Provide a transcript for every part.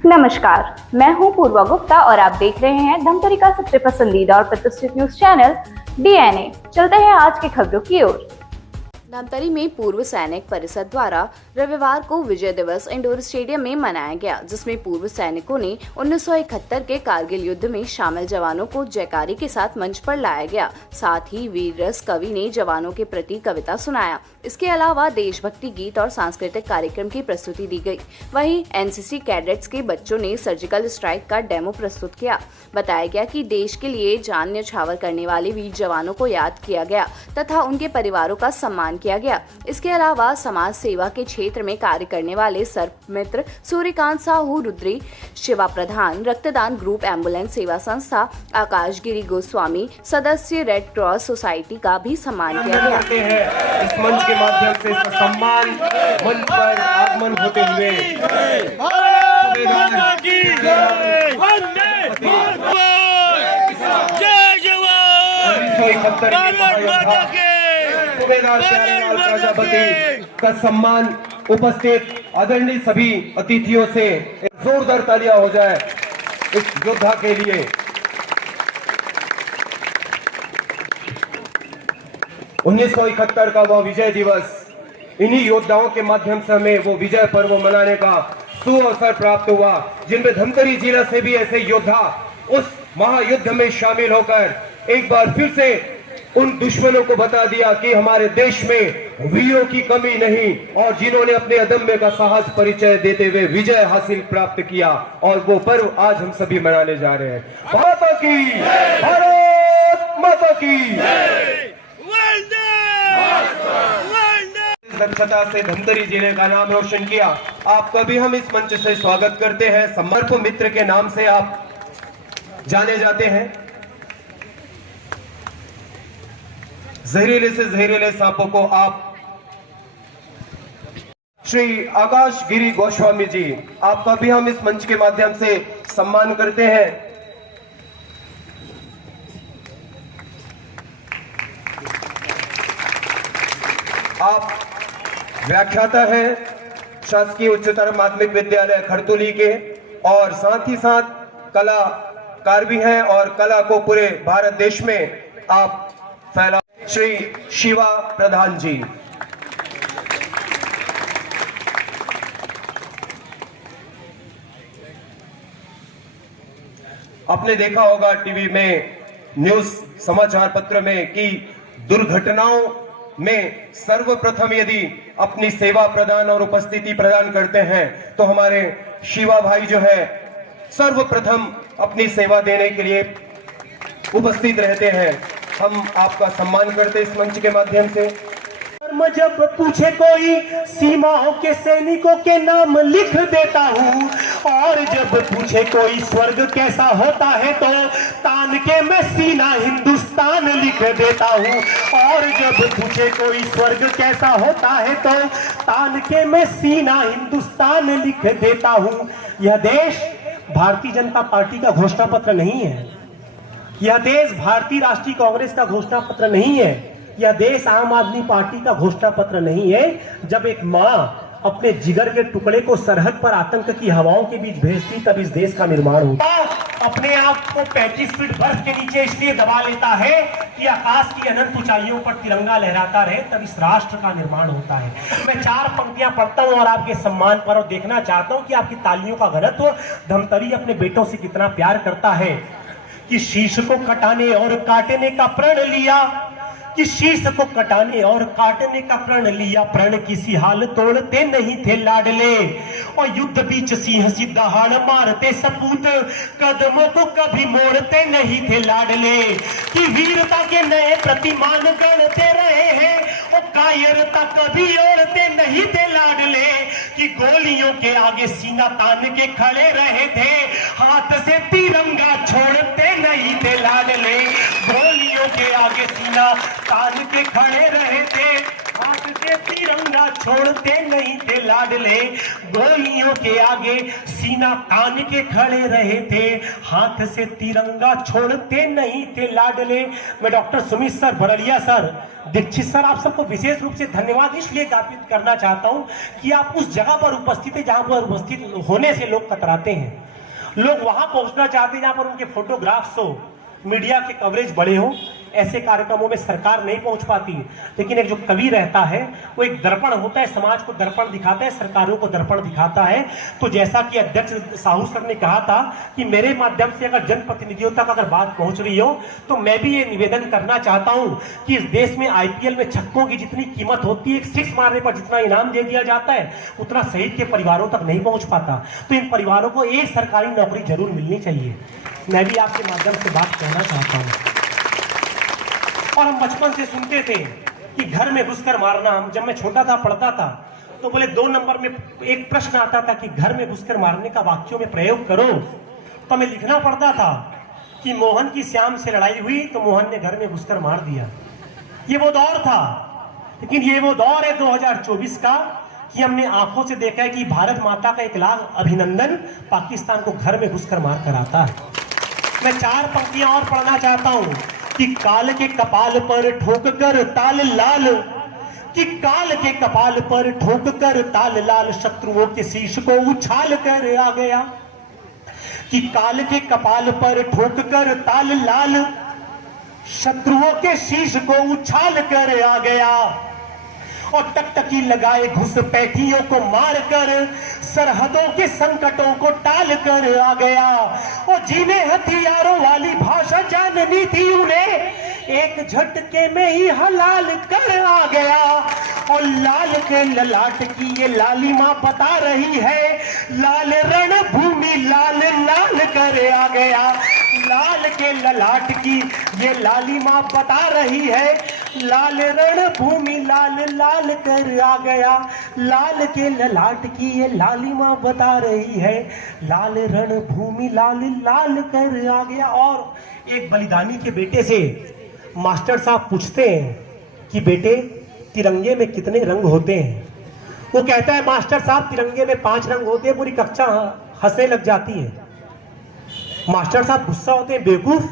नमस्कार, मैं हूं पूर्वा गुप्ता और आप देख रहे हैं धमतरी का सबसे पसंदीदा और प्रतिष्ठित न्यूज चैनल डीएनए। चलते हैं आज की खबरों की ओर। धमतरी में पूर्व सैनिक परिषद द्वारा रविवार को विजय दिवस इंडोर स्टेडियम में मनाया गया, जिसमें पूर्व सैनिकों ने 1971 के कारगिल युद्ध में शामिल जवानों को जयकारी के साथ मंच पर लाया गया। साथ ही वीर रस कवि ने जवानों के प्रति कविता सुनाया। इसके अलावा देशभक्ति गीत और सांस्कृतिक कार्यक्रम की प्रस्तुति दी गई। वहीं एनसीसी कैडेट्स के बच्चों ने सर्जिकल स्ट्राइक का डेमो प्रस्तुत किया। बताया गया कि देश के लिए जान न्यौछावर करने वाले वीर जवानों को याद किया गया तथा उनके परिवारों का सम्मान किया गया। इसके अलावा समाज सेवा के क्षेत्र में कार्य करने वाले सर्पमित्र सूर्यकांत साहू, रुद्री शिवा प्रधान, रक्तदान ग्रुप, एम्बुलेंस सेवा संस्था, आकाश गिरी गोस्वामी, सदस्य रेड क्रॉस सोसाइटी का भी सम्मान किया गया। इस मंच के माध्यम से सम्मान मंच पर आगमन होते हुए सूबेदार प्यारेलाल प्रजापति का सम्मान उपस्थित आदरणीय सभी अतिथियों से जोरदार तालियां हो जाए इस योद्धा के लिए। 1971 का वह विजय दिवस, इन्हीं योद्धाओं के माध्यम से हमें वो विजय पर्व मनाने का सुअवसर प्राप्त हुआ, जिनमें धमतरी जिला से भी ऐसे योद्धा उस महायुद्ध में शामिल होकर एक बार फिर से उन दुश्मनों को बता दिया कि हमारे देश में वीरों की कमी नहीं, और जिन्होंने अपने अदम्य का साहस परिचय देते हुए विजय हासिल प्राप्त किया, और वो पर्व आज हम सभी मनाने जा रहे हैं। माता की, भारत माता की। दक्षता से धमतरी जिले का नाम रोशन किया। आपका भी हम इस मंच से स्वागत करते हैं। समर्थ मित्र के नाम से आप जाने जाते हैं। जहरीले से जहरीले सांपों को आप श्री आकाश गिरी गोस्वामी जी, आपका भी हम इस मंच के माध्यम से सम्मान करते हैं। आप व्याख्याता हैं शासकीय उच्चतर माध्यमिक विद्यालय खरतुली के, और साथ ही साथ कलाकार भी हैं, और कला को पूरे भारत देश में आप फैला। श्री शिवा प्रधान जी, आपने देखा होगा टीवी में, न्यूज समाचार पत्र में कि दुर्घटनाओं में सर्वप्रथम यदि अपनी सेवा प्रदान और उपस्थिति प्रदान करते हैं तो हमारे शिवा भाई जो है सर्वप्रथम अपनी सेवा देने के लिए उपस्थित रहते हैं। हम आपका सम्मान करते इस मंच के माध्यम से। जब पूछे कोई सीमाओं के सैनिकों के नाम लिख देता हूँ, और जब पूछे कोई स्वर्ग कैसा होता है तो तान के मैं सीना हिंदुस्तान लिख देता हूँ, और जब पूछे कोई स्वर्ग कैसा होता है तो तान के मैं सीना हिंदुस्तान लिख देता हूँ। यह देश भारतीय जनता पार्टी का घोषणा पत्र नहीं है, यह देश भारतीय राष्ट्रीय कांग्रेस का घोषणा पत्र नहीं है, यह देश आम आदमी पार्टी का घोषणा पत्र नहीं है। जब एक माँ अपने जिगर के टुकड़े को सरहद पर आतंक की हवाओं के बीच भेजती तब इस देश का निर्माण होता। अपने आप को 35 फीट बर्फ के नीचे इसलिए दबा लेता है कि आकाश की अनंत ऊंचाइयों पर तिरंगा लहराता रहे, तब इस राष्ट्र का निर्माण होता है। मैं 4 पंक्तियां पढ़ता हूं और आपके सम्मान पर और देखना चाहता हूं कि आपकी तालियों का घनत्व धमतरी अपने बेटों से कितना प्यार करता है। कि शीश को कटाने और काटने का प्रण लिया, कि शीश को कटाने और काटने का प्रण लिया, प्रण किसी हाल तोड़ते नहीं थे लाडले, और युद्ध बीच सिंह सीधा हाड़ मारते सपूत, कदमों को कभी मोड़ते नहीं थे लाडले, कि वीरता के नए प्रतिमान गढ़ते रहे हैं, और कायरता कभी ओढ़ते नहीं थे लाडले, कि गोलियों के आगे सीना तान के खड़े रहे थे, हाथ से तिरंगा छोड़ते नहीं थे लाडले, गोलियों के आगे सीना तान के खड़े रहे थे, हाथ से तिरंगा छोड़ते नहीं थे लाडले, गोलियों के आगे सीना तान के खड़े रहे थे, हाथ से तिरंगा छोड़ते नहीं थे लाडले। मैं doctor Sumit sir, Bardia sir, Dixit sir, आप सबको विशेष रूप से धन्यवाद इसलिए ज्ञापित करना चाहता हूं कि आप उस जगह पर उपस्थित है जहां पर उपस्थित होने से लोग कतराते हैं। लोग वहां पहुंचना चाहते हैं जहां पर उनके फोटोग्राफ्स हो, मीडिया के कवरेज बड़े हो। ऐसे कार्यक्रमों में सरकार नहीं पहुंच पाती, लेकिन एक जो कवि रहता है वो एक दर्पण होता है, समाज को दर्पण दिखाता है, सरकारों को दर्पण दिखाता है। तो जैसा कि अध्यक्ष साहू सर ने कहा था कि मेरे माध्यम से अगर जनप्रतिनिधियों तक अगर बात पहुंच रही हो, तो मैं भी ये निवेदन करना चाहता हूं कि इस देश में IPL में छक्कों की जितनी कीमत होती है, एक सिक्स मारने पर जितना इनाम दे दिया जाता है, उतना शहीद के परिवारों तक नहीं पहुंच पाता। तो इन परिवारों को एक सरकारी नौकरी जरूर मिलनी चाहिए। मैं भी आपके माध्यम से बात कहना चाहता हूं। और हम बचपन से सुनते थे कि घर में घुसकर मारना। जब मैं छोटा था, पढ़ता था, तो बोले 2 नंबर में एक प्रश्न आता था कि घर में घुसकर मारने का वाक्यों में प्रयोग करो। तो हमें लिखना पड़ता था कि मोहन की श्याम से लड़ाई हुई तो मोहन ने घर में घुसकर मार दिया। ये वो दौर था, लेकिन ये वो दौर है 2024 का कि हमने आंखों से देखा है कि भारत माता का 1 लाख अभिनंदन पाकिस्तान को घर में घुसकर मार कर आता है। मैं 4 पंक्तियां और पढ़ना चाहता हूं कि काल के कपाल पर ठोक कर ताल लाल, कि काल के कपाल पर ठोक कर ताल लाल, शत्रुओं के शीश को उछाल कर आ गया। कि काल के कपाल पर ठोक कर ताल लाल, शत्रुओं के शीश को उछाल कर आ गया। और टकटकी लगाए घुसपैठियों को मारकर सरहदों के संकटों को टाल कर आ गया। और जिन्हें हथियारों वाली भाषा जाननी थी उन्हें एक झटके में ही हलाल कर आ गया। और लाल के ललाट की ये लालिमा बता रही है, लाल रणभूमि लाल लाल कर आ गया। लाल के ललाट की ये लालिमा बता रही है, लाल रणभूमि लाल लाल कर आ गया। लाल के ललाट की ये लालिमा बता रही है, लाल रणभूमि लाल लाल कर आ गया। और एक बलिदानी के बेटे से मास्टर साहब पूछते हैं कि बेटे तिरंगे में कितने रंग होते हैं? वो कहता है मास्टर साहब तिरंगे में 5 रंग होते हैं। पूरी कक्षा हंसने लग जाती है। मास्टर साहब गुस्सा होते हैं, बेवकूफ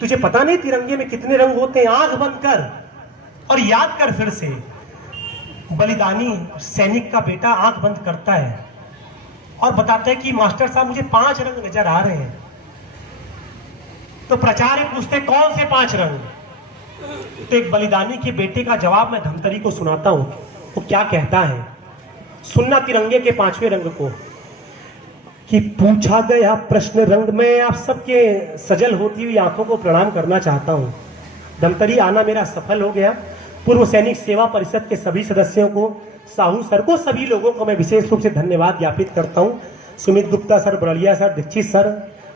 तुझे पता नहीं तिरंगे में कितने रंग होते हैं? आंख बंद कर और याद कर फिर से। बलिदानी सैनिक का बेटा आंख बंद करता है और बताता है कि मास्टर साहब मुझे 5 रंग नजर आ रहे हैं। तो प्राचार्य पूछते कौन से 5 रंग? तो एक बलिदानी के बेटे का जवाब मैं धमतरी को सुनाता हूं। वो क्या कहता है, सुनना तिरंगे के 5वें रंग को। कि पूछा गया प्रश्न रंग, में आप सबके सजल होती हुई आंखों को प्रणाम करना चाहता हूं। धमतरी आना मेरा सफल हो गया। पूर्व सैनिक सेवा परिषद के सभी सदस्यों को, साहू सर को, सभी लोगों को मैं विशेष रूप से धन्यवाद ज्ञापित करता हूं। Sumit Gupta sir, Bardia sir, Dixit sir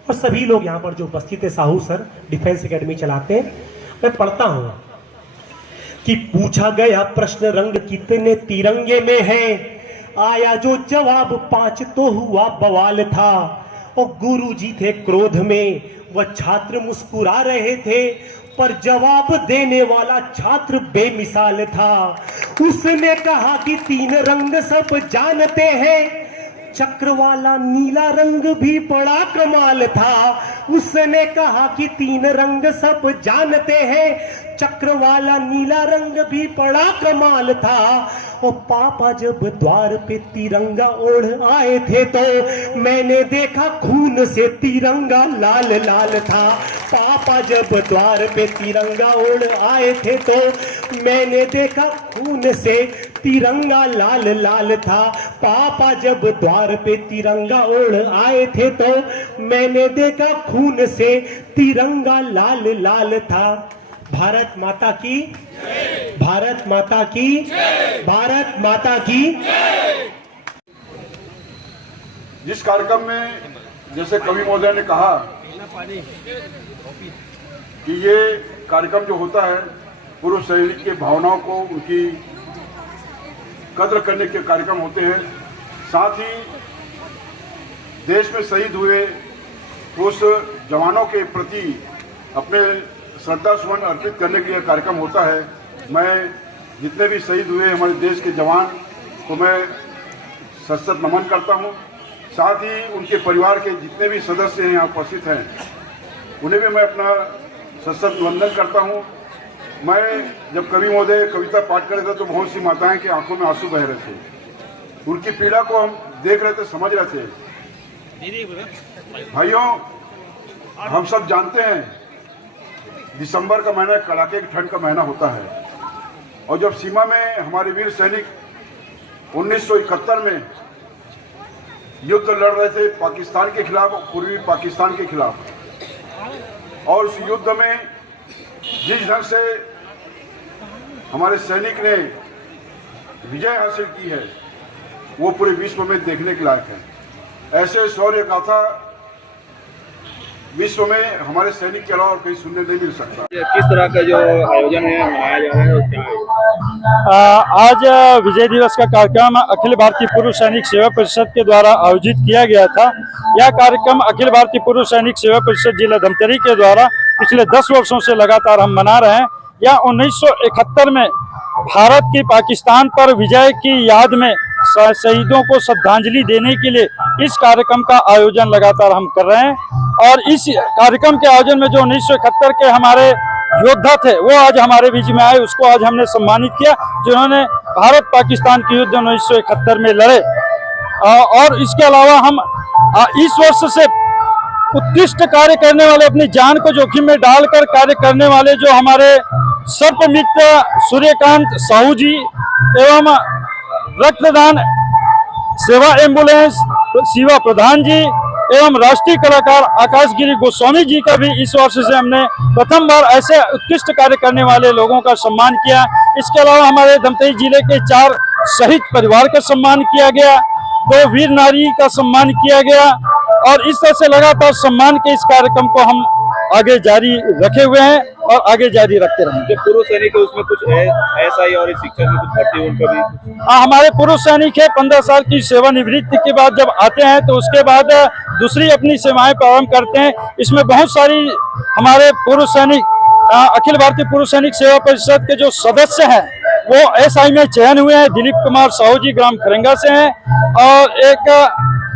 और सभी लोग यहाँ पर जो उपस्थित है। साहू सर डिफेंस एकेडमी चलाते हैं। मैं पढ़ता हूं कि पूछा गया प्रश्न रंग कितने तिरंगे में है, आया जो जवाब 5 तो हुआ बवाल था। और गुरुजी थे क्रोध में, वह छात्र मुस्कुरा रहे थे, पर जवाब देने वाला छात्र बेमिसाल था। उसने कहा कि 3 रंग सब जानते हैं, चक्र वाला नीला रंग भी बड़ा कमाल था। उसने कहा कि 3 रंग सब जानते हैं, चक्र वाला नीला रंग भी बड़ा कमाल था। और पापा जब द्वार पे तिरंगा ओढ़ आए थे तो मैंने देखा खून से तिरंगा लाल लाल था। पापा जब द्वार पे तिरंगा ओढ़ आए थे तो मैंने देखा खून से तिरंगा लाल लाल था। पापा जब द्वार पे तिरंगा ओढ़ आए थे तो मैंने देखा खून से तिरंगा लाल लाल था। भारत माता की, भारत माता की, भारत माता की। जिस कार्यक्रम में जैसे कवि महोदय ने कहा कि ये कार्यक्रम जो होता है पूर्व सैनिक के भावनाओं को, उनकी कद्र करने के कार्यक्रम होते हैं, साथ ही देश में शहीद हुए उस जवानों के प्रति अपने श्रद्धा सुमन अर्पित करने के लिए कार्यक्रम होता है। मैं जितने भी शहीद हुए हमारे देश के जवान को मैं सशक्त नमन करता हूं। साथ ही उनके परिवार के जितने भी सदस्य हैं यहाँ उपस्थित हैं उन्हें भी मैं अपना सशक्त वंदन करता हूं। मैं जब कवि महोदय कविता पाठ कर रहे थे तो बहुत सी माताएं की आंखों में आंसू बह रहे थे। उनकी पीड़ा को हम देख रहे थे, समझ रहे थे। भाइयों, हम सब जानते हैं दिसंबर का महीना कड़ाके की ठंड का महीना होता है और जब सीमा में हमारे वीर सैनिक 1971 में युद्ध लड़ रहे थे पाकिस्तान के खिलाफ, पूर्वी पाकिस्तान के खिलाफ, और उस युद्ध में जिस ढंग से हमारे सैनिक ने विजय हासिल की है वो पूरे विश्व में देखने के लायक है। ऐसे शौर्य गाथा विश्व में हमारे सैनिक के अलावा कहीं सुनने नहीं मिल सकता। किस तरह का जो आयोजन है मनाया जा रहा है और क्या है? आज विजय दिवस का कार्यक्रम अखिल भारतीय पूर्व सैनिक सेवा परिषद के द्वारा आयोजित किया गया था। यह कार्यक्रम अखिल भारतीय पूर्व सैनिक सेवा परिषद जिला धमतरी के द्वारा पिछले 10 वर्षों से लगातार हम मना रहे हैं। यह 1971 में भारत की पाकिस्तान पर विजय की याद में शहीदों को श्रद्धांजलि देने के लिए इस कार्यक्रम का आयोजन लगातार हम कर रहे हैं। और इस कार्यक्रम के आयोजन में जो 1971 के हमारे योद्धा थे वो आज हमारे बीच में आए, उसको आज हमने सम्मानित किया जिन्होंने भारत पाकिस्तान के युद्ध 1971 में लड़े। और इसके अलावा हम इस वर्ष से उत्कृष्ट कार्य करने वाले, अपनी जान को जोखिम में डालकर कार्य करने वाले जो हमारे सर्पमित्र सूर्यकांत साहू जी एवं रक्तदान सेवा एम्बुलेंस शिवा प्रधान जी एवं राष्ट्रीय कलाकार आकाशगिरी गोस्वामी जी का भी इस वर्ष से हमने प्रथम बार ऐसे उत्कृष्ट कार्य करने वाले लोगों का सम्मान किया। इसके अलावा हमारे धमतरी जिले के 4 शहीद परिवार का सम्मान किया गया, 2 वीर नारी का सम्मान किया गया और इस तरह से लगातार सम्मान के इस कार्यक्रम को हम आगे जारी रखे हुए हैं और आगे जारी रखते रहेंगे। पूर्व सैनिक है उसमें कुछ है एसआई और शिक्षक में कुछ भर्ती उनका भी? हमारे पूर्व सैनिक है 15 साल की सेवानिवृत्ति के बाद जब आते हैं तो उसके बाद दूसरी अपनी सेवाएं प्रारंभ करते हैं। इसमें बहुत सारी हमारे पूर्व सैनिक अखिल भारतीय पूर्व सैनिक सेवा परिषद के जो सदस्य हैं वो एसआई में चयन हुए हैं। दिलीप कुमार साहू जी ग्राम खरेंगा से हैं और एक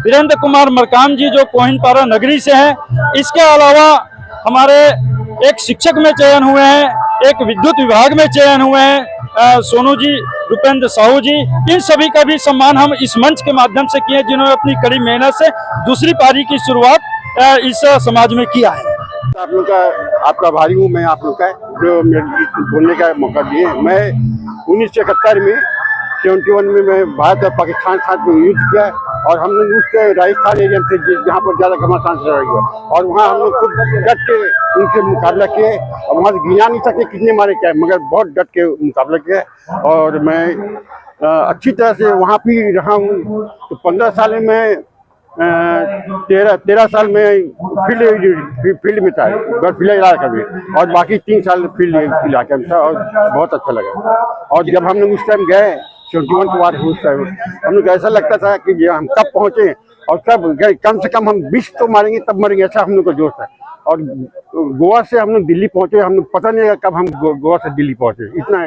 वीरेंद्र कुमार मरकाम जी जो कोहिनपारा नगरी से हैं। इसके अलावा हमारे एक शिक्षक में चयन हुए हैं, एक विद्युत विभाग में चयन हुए हैं सोनू जी, रुपेंद्र साहू जी। इन सभी का भी सम्मान हम इस मंच के माध्यम से किए जिन्होंने अपनी कड़ी मेहनत से दूसरी पारी की शुरुआत इस समाज में किया है। आप लोग का आपका आभारी हूँ मैं, आप लोग का जो मेरे बोलने का मौका दिए। मैं 1971 में 71 में मैं भारत और पाकिस्तान के साथ में युद्ध किया और हम लोग उसके राजस्थान एरिया से जहाँ पर ज़्यादा घमासान से लड़ा हुआ और वहाँ हम लोग खुद डट के उनसे मुकाबला किए और वहाँ से गिना नहीं सकते कितने मारे क्या, मगर बहुत डट के मुकाबला किया। और मैं अच्छी तरह से वहाँ भी रहा हूँ। तो 15 साल में मैं 13 साल में फील्ड में था, फील्ड इलाका में, और बाकी 3 साल फील्ड इलाके में था और बहुत अच्छा लगा। और जब हम लोग उस टाइम गए 71 के बाद उस टाइम हम लोग ऐसा लगता था कि हम कब पहुँचे और कब गए, कम से कम हम 20 तो मारेंगे तब मरेंगे, ऐसा हम लोग का जोश था। और गोवा से हम लोग दिल्ली पहुँचे, हम लोग पता नहीं लगा कब हम गोवा से दिल्ली पहुँचे, इतना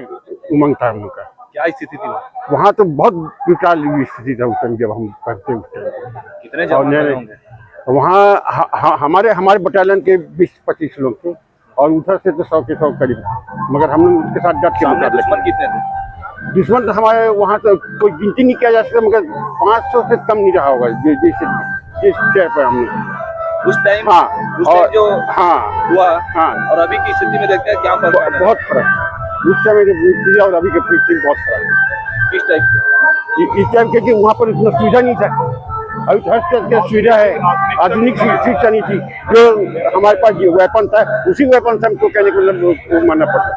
उमंग था हम लोग का। क्या स्थिति थी वहाँ? तो बहुत विकराल स्थिति था उस टाइम जब हम पहुँचे। कितने जवान होंगे वहाँ? हमारे बटालियन के 20-25 लोग थे और उधर से तो 100 के 100 करीब, मगर हम लोग उसके साथ डट के मुकाबला। दुश्मन कितने थे? दुश्मन तो हमारे वहाँ तो कोई गिनती नहीं किया जा सकता, मगर 500 से कम नहीं रहा होगा जिस स्टेप पर हम लोग उस टाइम। हाँ, उस टाइम जो हुआ और अभी की स्थिति में देखते हैं क्या फर्क है? बहुत फर्क उस समय जो और अभी के स्थिति बहुत फर्क है। किस टाइप से? इस टाइम क्योंकि वहाँ पर इतना सुविधा नहीं था, अभी हर तरह की सुविधा है, आधुनिक शिक्षा नहीं थी। जो हमारे पास जो वेपन था उसी वेपन से हमको कहने को मानना पड़ता।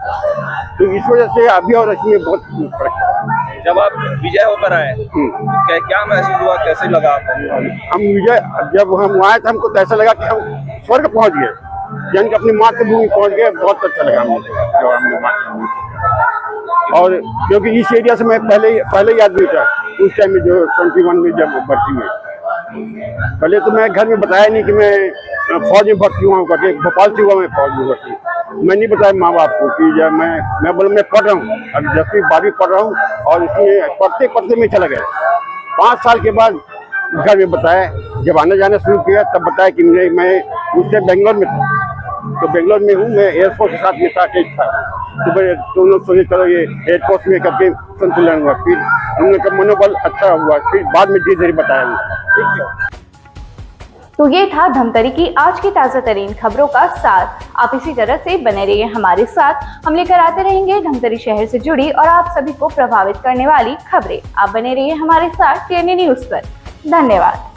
तो इस वजह से अभी और इसमें बहुत फर्क है। जब आप विजय होकर आए क्या महसूस हुआ, कैसे लगा आपको? हम विजय जब हम आए थे हमको तो ऐसा लगा कि हम स्वर्ग पहुँच गए, यानी कि अपनी मातृभूमि पहुँच गए। बहुत अच्छा लगा हमको। और क्योंकि इस एरिया से मैं पहले ही आदमी था उस टाइम में, जो 71 में जब भर्ती हुई। पहले तो मैं घर में बताया नहीं कि मैं फौज में भर्ती हुआ हूँ करके, भोपाल से हुआ मैं फौज में भर्ती। मैं नहीं बताया माँ बाप को कि जब मैं बोला मैं पढ़ रहा हूँ, अब 10वीं 12वीं पढ़ रहा हूँ और इसमें पढ़ते पढ़ते में चला गया। 5 साल के बाद घर में बताया, जब आना जाना शुरू किया तब बताया कि मैं उससे बेंगलोर में था, तो बेंगलोर में हूँ, मैं एयरफोर्स के साथ में था, तो फिर तुम लोग सोचे चलो ये एयरफोर्स में करके संतुलन हुआ, फिर उन लोग का मनोबल अच्छा हुआ, फिर बाद में धीरे धीरे बताया। ठीक है। तो ये था धमतरी की आज की ताज़ा तरीन खबरों का साथ। आप इसी तरह से बने रहिए हमारे साथ, हम लेकर आते रहेंगे धमतरी शहर से जुड़ी और आप सभी को प्रभावित करने वाली खबरें। आप बने रहिए हमारे साथ TNA न्यूज़ पर। धन्यवाद।